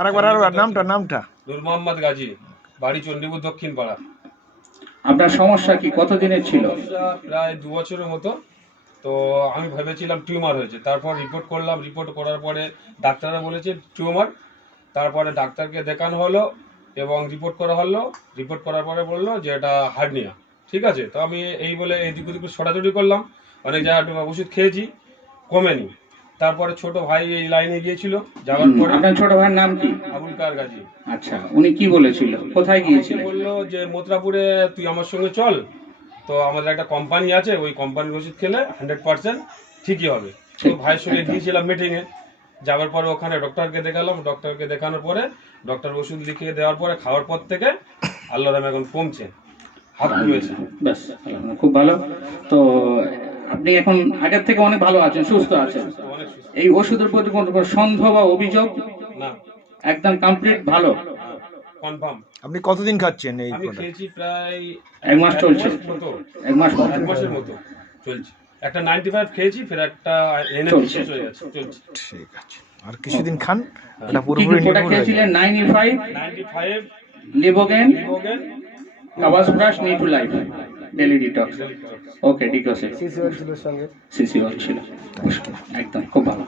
আরেকবার নামটা নূর মোহাম্মদ গাজী, বাড়ি চণ্ডীপুর দক্ষিণ পাড়া। আপনার সমস্যা কি কতদিনের ছিল? সমস্যা প্রায় 2 বছরের মতো। তো আমি ভেবেছিলাম টিউমার হয়েছে, তারপর রিপোর্ট করলাম। রিপোর্ট করার পরে ডাক্তাররা বলেছে টিউমার। তারপরে ডাক্তারকে দেখানো হলো এবং রিপোর্ট করা হলো। রিপোর্ট করার পরে বললো যে এটা হার্নিয়া। ঠিক আছে, তো আমি এই বলে এদিক ওদিক ছোটাছুটি করলাম, অনেক জায়গায় ওষুধ খেয়েছি, কমেনি। তারপরে ছোট ভাই এই লাইনে গিয়েছিল, যাওয়ার পরে আপনার ছোট ভাইয়ের নাম কি? আবুল কার গাজী। আচ্ছা, উনি কি বলেছিল, কোথায় গিয়েছিল? বললো যে মথুরাপুরে তুই আমার সঙ্গে চল, তো আমাদের একটা কোম্পানি আছে, ওই কোম্পানির ওষুধ খেলে 100% ঠিকই হবে। তো ভাইয়ের সঙ্গে গিয়েছিলাম মিটিংয়ে। যাওয়ার পরে ওখানে ডক্টরকে দেখালাম। ডক্টরকে দেখানোর পরে ডক্টর ওষুধ লিখিয়ে দেওয়ার পরে খাওয়ার পর থেকে আল্লাহর রহমতে এখন কমছে, হাত কমেছে। ব্যাস, খুব ভালো। তো আপনি এখন আগের থেকে অনেক ভালো আছেন, সুস্থ আছেন। অনেক সুস্থ। এই ওষুধের প্রতি কোনো সন্দেহ বা অভিযোগ? না, একদম কমপ্লিট ভালো। কনফার্ম। আপনি কতদিন খাচ্ছেন এই আমি প্রোডাক্ট? খেয়েছি প্রায় 1 মাস চলছে। মতো, এক মাস 1 মাসের মতো চলছে। একটা 95 খেয়েছি, ফের একটা এনে চলছে। শেষ হয়ে গেছে, চলছে। ঠিক আছে, আর কিছুদিন খান, এটা কি পুরোপুরি কি প্রোডাক্ট নির্মূল হয়ে যাবে। খেয়েছিলেন? 95, 95 লিবোগেন, লিভোগেন, কাবাস ব্রাশ, নি টু লাইফ, ডেলি ডিটক্স। ওকে, ঠিক আছে। সিসি ওয়াল ছিল, একদম খুব ভালো।